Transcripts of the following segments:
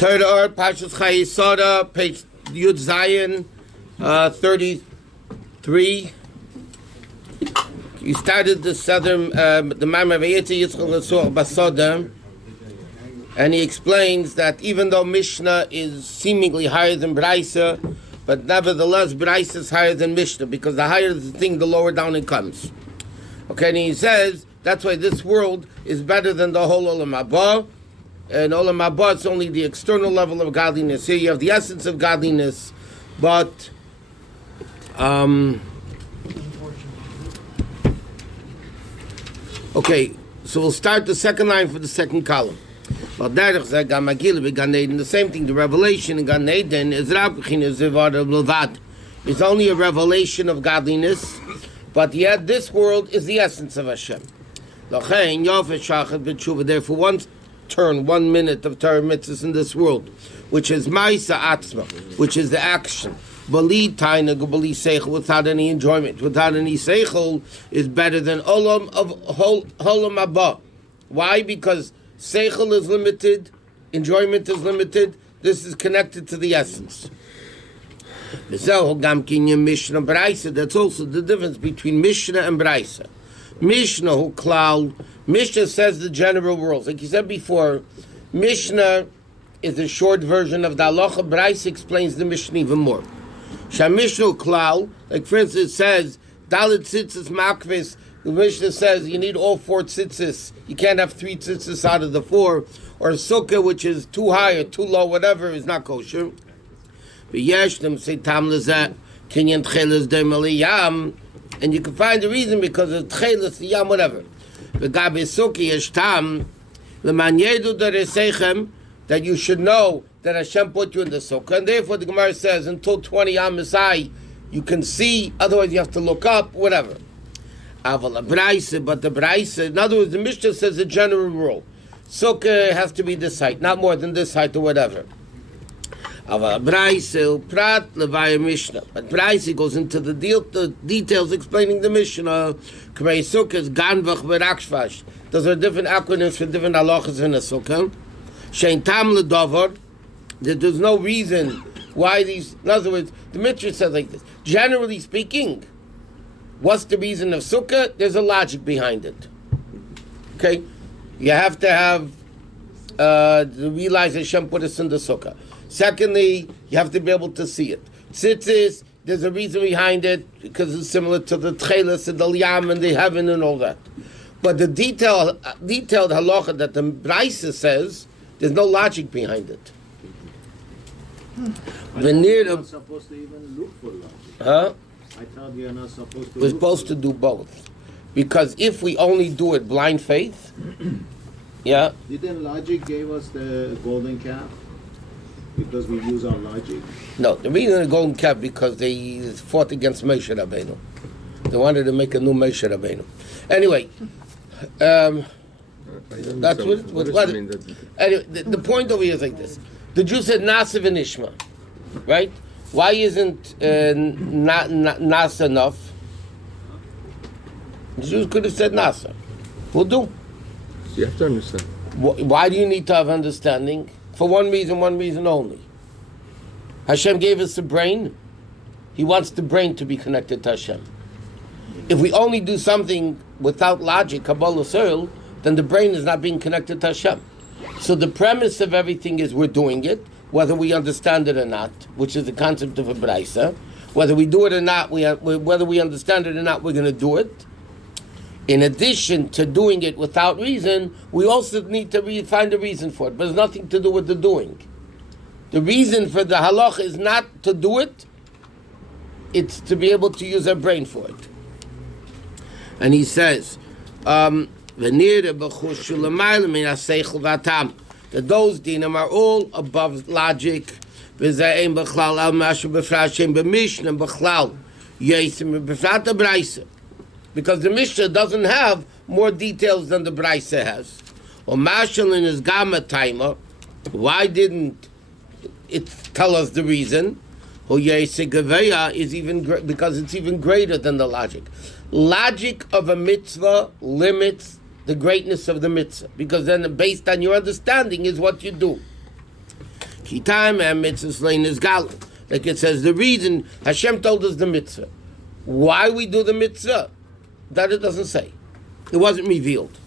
Torah Or Parshat Chayei Sarah, page Yud Zayin, 33. You started the southern, the Maamarim, and he explains that even though Mishnah is seemingly higher than Braisa, but nevertheless Braisa is higher than Mishnah, because the higher the thing, the lower down it comes. Okay, and he says that's why this world is better than the whole Olam Haba. And Olam Haba, it's only the external level of godliness. Here you have the essence of godliness, but okay, so we'll start the second line for the second column. The same thing, the revelation in Gan Eden is it's only a revelation of godliness, but yet this world is the essence of Hashem. Therefore, one turn, 1 minute of Torah mitzvahs in this world, which is Ma'isa Atzma, which is the action, without any enjoyment, without any seichel, is better than Olam Haba. Why? Because seichel is limited, enjoyment is limited. This is connected to the essence. That's also the difference between Mishnah and Braisa. Mishnah says the general rules. Like you said before, Mishnah is a short version of the halacha. Braisa explains the Mishnah even more. Mishnah klal, like for instance, it says dalit tzitzis makvis. The Mishnah says you need all 4 tzitzis. You can't have 3 tzitzis out of the 4. Or sukkah, which is too high or too low, whatever, is not kosher. But yeshtem say tam lezat kinyan tchelas demaliyam, and you can find the reason because of tchelas yam, whatever. The gabi sukkah is tam lemanyedu deresechem, that you should know that Hashem put you in the sukkah, and therefore the Gemara says until 20 amas high you can see, otherwise you have to look up, whatever. Aval a braisa, but the braisa, in other words, the Mishnah says a general rule. Sukkah has to be this height, not more than this height or whatever. Aval braisa prat levaya Mishnah, but braisa goes into the details explaining the Mishnah. K'mei sukkah is ganvach v'rakshvash. Those are different acronyms for different halachas in a sukkah. Shein tam ledover. There's no reason why these. In other words, the Mitzvah says like this. Generally speaking, what's the reason of sukkah? There's a logic behind it. Okay, you have to have to realize Hashem put us in the sukkah. Secondly, you have to be able to see it. Tzitzis, there's a reason behind it because it's similar to the tchelas and the liyam and the heaven and all that. But the detailed halacha that the Braisa says, there's no logic behind it. We're not supposed to even look for logic. Huh? I thought we are not supposed to. We're supposed to do both, because if we only do it blind faith, yeah. Didn't logic gave us the golden calf? Because we use our logic. No, the reason the golden calf because they fought against Moshe Rabbeinu. They wanted to make a new Moshe Rabbeinu. Anyway, that's what anyway, the point over here is like this. The Jew said Nasa v'nishma, right? Why isn't Nasa enough? The Jews could have said Nasa. We'll do. You have to understand. Why do you need to have understanding? For one reason only. Hashem gave us a brain. He wants the brain to be connected to Hashem. If we only do something without logic, Kabbalah soil, then the brain is not being connected to Hashem. So the premise of everything is we're doing it, whether we understand it or not, which is the concept of a braisa. Whether we do it or not, whether we understand it or not, we're going to do it. In addition to doing it without reason, we also need to find a reason for it, but it's nothing to do with the doing. The reason for the halacha is not to do it, it's to be able to use our brain for it. And he says, that those dinim are all above logic. Because the Mishnah doesn't have more details than the Braisa has. Or Mashal in his Gamma timer, why didn't it tell us the reason? Is even because it's even greater than the logic. Logic of a mitzvah limits the greatness of the mitzvah, because then based on your understanding is what you do. Kitam and mitzvahs lein is galu. Like it says, the reason Hashem told us the mitzvah. Why we do the mitzvah? That it doesn't say. It wasn't revealed.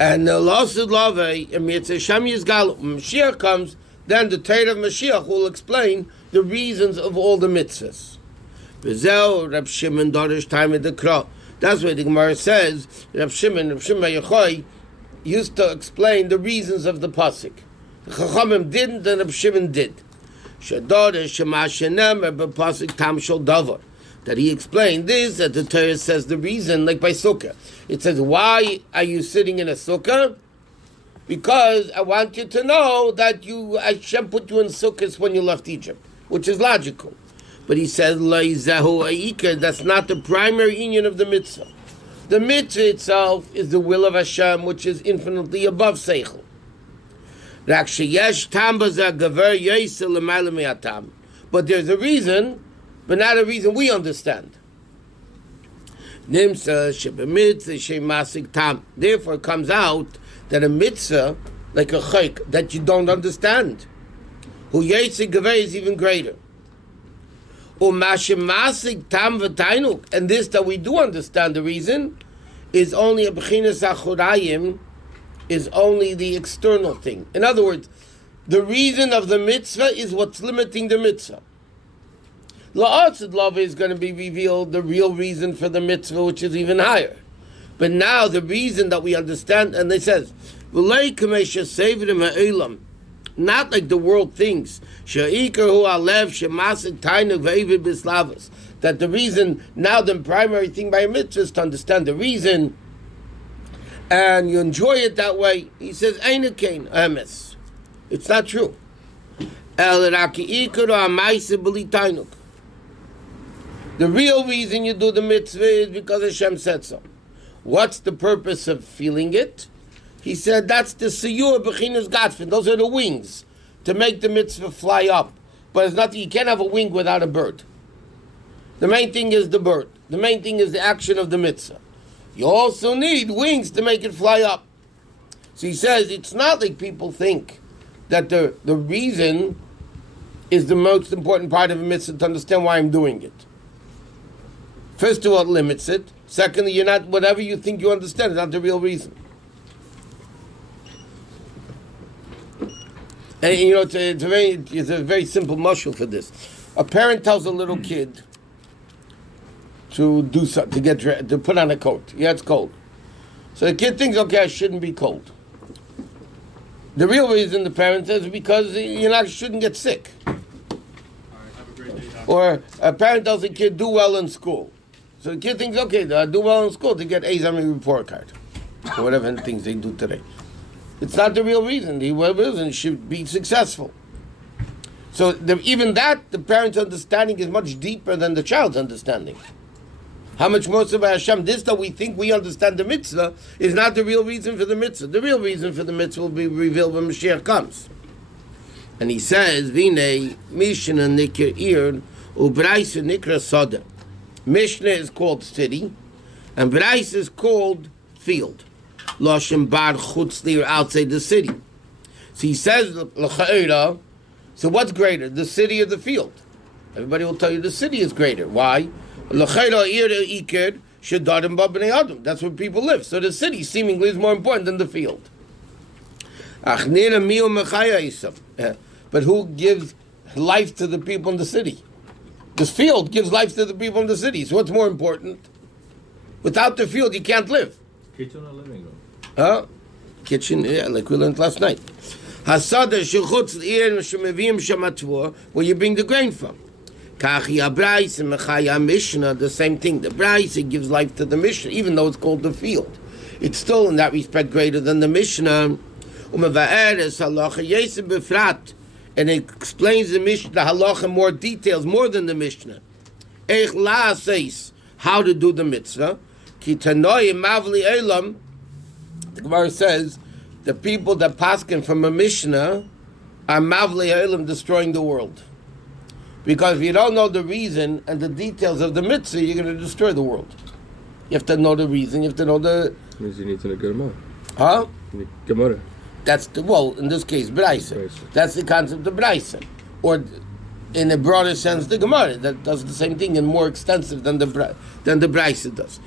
And the Lasid Lave, and mitzvah Hashem is galu. When Mashiach comes, then the Torah of Mashiach will explain the reasons of all the mitzvahs. V'zeh Reb Shimon Dorish time of the Kro. That's why the Gemara says Reb Shimon Yochai used to explain the reasons of the pasuk. The Chachamim didn't, and Reb Shimon did. Shadorish Shema Shenem Reb Pasuk Tam Shel Davar. That he explained this, that the Torah says the reason, like by sukkah. It says, why are you sitting in a sukkah? Because I want you to know that Hashem put you in sukkahs when you left Egypt, which is logical. But he says, that's not the primary union of the mitzvah. The mitzvah itself is the will of Hashem, which is infinitely above seichel. But there's a reason, but not a reason we understand. Therefore it comes out that a mitzvah, like a chayk, that you don't understand, who is even greater. And this that we do understand the reason is only a b'chinas achorayim, is only the external thing. In other words, the reason of the mitzvah is what's limiting the mitzvah. La'atzid love is going to be revealed, the real reason for the mitzvah, which is even higher. But now the reason that we understand, and it says, not like the world thinks, that the reason, now the primary thing by a mitzvah is to understand the reason, and you enjoy it that way. He says, it's not true. The real reason you do the mitzvah is because Hashem said so. What's the purpose of feeling it? He said that's the siyur b'chinas gatfin. Those are the wings to make the mitzvah fly up. But it's not, you can't have a wing without a bird. The main thing is the bird. The main thing is the action of the mitzvah. You also need wings to make it fly up. So he says it's not like people think that the reason is the most important part of a mitzvah to understand why I'm doing it. First of all, it limits it. Secondly, you're not, whatever you think you understand is not the real reason. And you know, it's a very simple mashal for this. A parent tells a little kid to do something, to put on a coat. Yeah, it's cold. So the kid thinks, okay, I shouldn't be cold. The real reason the parent says is because you shouldn't get sick. All right, have a great day, Doctor. Or a parent tells a kid, do well in school. So the kid thinks, okay, do well in school to get A's on my report card. Or whatever things they do today. It's not the real reason. The real reason should be successful. So even that, the parent's understanding is much deeper than the child's understanding. How much more so by Hashem? This that we think we understand the mitzvah is not the real reason for the mitzvah. The real reason for the mitzvah will be revealed when Mashiach comes. And he says, Vine, Mishnah Nikir Ir, Ubraisa Nikra Soda. Mishnah is called city, and Braisa is called field. Loshem bar chutzli, or outside the city. So he says, l'cha'ira, so what's greater, the city or the field? Everybody will tell you the city is greater. Why? L'cha'ira ir ikir shedarim ba b'nei adam. That's where people live. So the city seemingly is more important than the field. Ach nira miu mechaya isam. But who gives life to the people in the city? This field gives life to the people in the city. So what's more important? Without the field, you can't live. Kitchen or living room? Kitchen, yeah, like we learned last night. Hasada shechutz l'ir shemevim shematvor, where you bring the grain from. Kachi abrais and mechaya mishnah, the same thing. The brais, it gives life to the mishnah, even though it's called the field. It's still in that respect greater than the mishnah. Umeva'eres halacha Yosef befrat, and it explains the mishnah, the halacha in more details, more than the mishnah. Eich la says how to do the mitzvah. Ki tanoi mavli elam. The Gemara says the people that paskin from a mishnah are mavli elam, destroying the world. Because if you don't know the reason and the details of the mitzvah, you're going to destroy the world. You have to know the reason. You have to know the. Means you need to know Gemara. Huh? You need Gemara. That's in this case, Braisa. Braisa. That's the concept of Braisa. Or, in a broader sense, the Gemara, that does the same thing and more extensive than the Braisa does.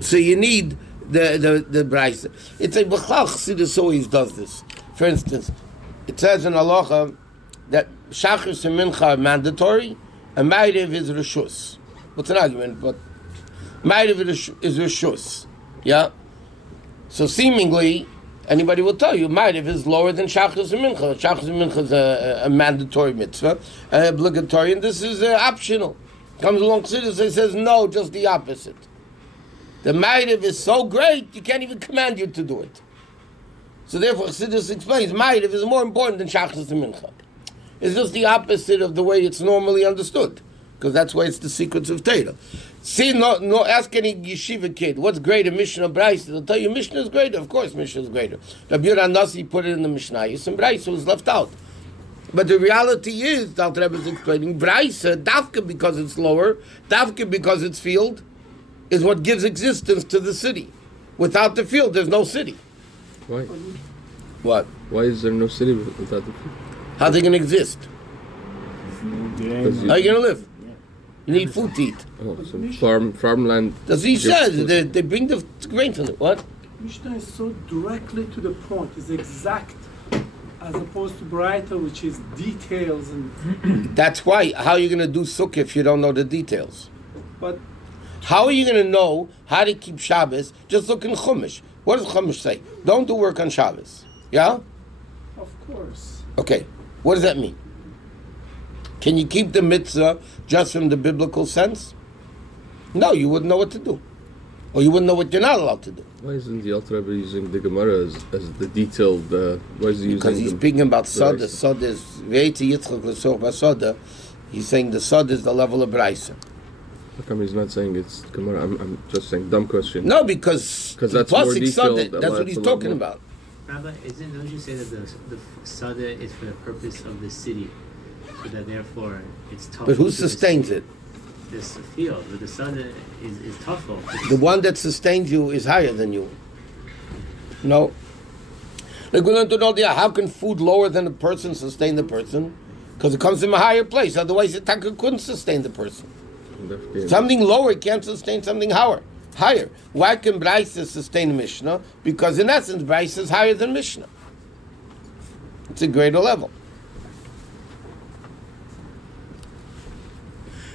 So you need the Braisa. It's a B'chal Chassidus always does this. For instance, it says in Halacha that Shachris and Mincha are mandatory, and Ma'ariv is Rishus. What's an argument? But Ma'ariv is Rishus. Yeah? So seemingly, anybody will tell you, Ma'ariv is lower than Shachris and Mincha. Shachris and Mincha is a mandatory mitzvah, obligatory, and this is optional. Comes along Chassidus and says, no, just the opposite. The Ma'ariv is so great, you can't even command you to do it. So therefore, Chassidus explains, Ma'ariv is more important than Shachris and Mincha. It's just the opposite of the way it's normally understood, because that's why it's the secrets of Torah. See, no, ask any yeshiva kid, what's greater, Mishnah or Braisa? They'll tell you Mishnah is greater. Of course, Mishnah is greater. Rabbi Yoran Nasi put it in the Mishnayos, and Braisa was left out. But the reality is, the Alter Rebbe is explaining, Braisa, Dafka because it's lower, Dafka because it's field, is what gives existence to the city. Without the field, there's no city. Why? What? Why is there no city without the field? How are they going to exist? Because How are you going to live? You need food to eat. Oh, so farmland. That's what he gives says. food. They bring the grain from it. What? Mishnah is so directly to the point, it's exact, as opposed to Braita, which is details and. That's why. How are you going to do sukkah if you don't know the details? But How are you going to know how to keep Shabbos? Just look in Chumash. What does Chumash say? Don't do work on Shabbos. Yeah? of course, Okay. What does that mean? Can you keep the mitzvah just from the biblical sense? No, you wouldn't know what to do. Or you wouldn't know what you're not allowed to do. Why isn't the Alter Rebbe using the Gemara as the detailed? Why is he Because using? he's speaking about Soda. Braisa? Soda is Ve'eti Yitzchak L'soch B'Soda. He's saying the Soda is the level of Braisa. How come he's not saying it's Gemara? I'm just saying dumb question. No, because that's more Pasuk detailed, Soda, a that's lot- what he's it's a lot talking more. about. Rabbi, don't you say that the sada is for the purpose of the city, so that therefore it's tough. But who sustains it? This field, but the sada is tough. The one that sustains you is higher than you. No. Like we learned to know, how can food lower than a person sustain the person? Because it comes from a higher place. Otherwise, the taka couldn't sustain the person. Something lower can't sustain something higher. Why can Braisa sustain Mishnah? Because in essence, Braisa is higher than Mishnah. It's a greater level.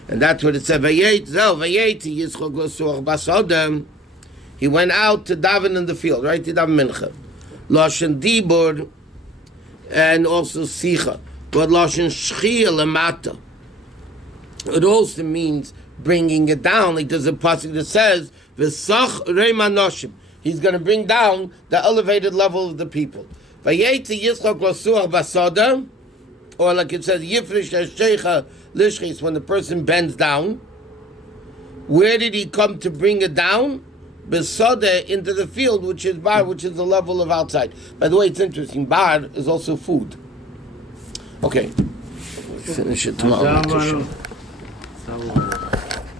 And that's what it said. He went out to daven in the field, right? To daven mincha. Lashon dibur and also sicha. But lashon shchia lemata. It also means bringing it down. Like there's a pasuk that says, "V'sach reima noshim." He's going to bring down the elevated level of the people. Vayeti Yitzchak l'suach basada, or like it says, "Yifrish ha'sheicha lishchis." When the person bends down, where did he come to bring it down? Basada, into the field, which is bar, which is the level of outside. By the way, it's interesting. Bar is also food. Okay, we'll finish it tomorrow. Zalman.